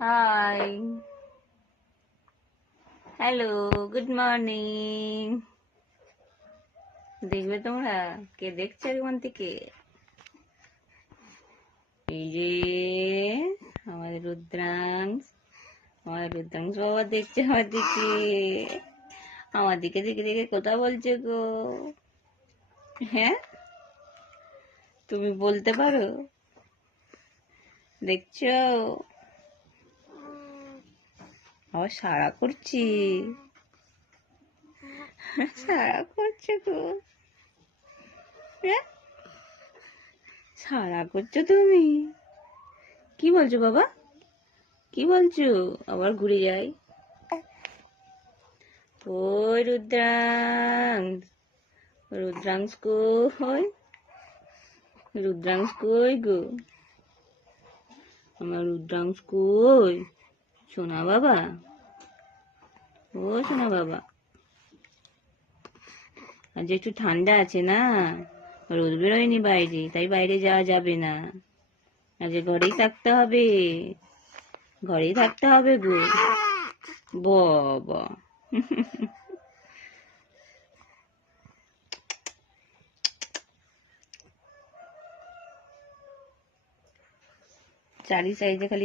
High, hello, good morning. দেখবে তোমরা কে দেখছো এখান থেকে? এই যে আমাদের রুদ্রাংশ, বাবা দেখছে আমার দিকে। আমার দিকে দেখে দেখে কথা বলছে গো। হ্যাঁ, তুমি বলতে পারো? দেখছো? আবার সাড়া করছি, সাড়া করছে গো। হ্যাঁ, সাড়া করছো তুমি? কি বলছো বাবা? কি বলছো? আবার ঘুরে যাই। ওই রুদ্রাংশ কই? রুদ্রাংশ কই গো? আমার রুদ্রাংশ কই? সোনা বাবা, ও সোনা বাবা, আজ একটু ঠান্ডা আছে না, রোদ বেরোয়নি বাইরে, তাই বাইরে যাওয়া যাবে না। আজ ঘরেই থাকতে হবে, ঘরেই থাকতে হবে গো। বাবা চারি সাইজে খালি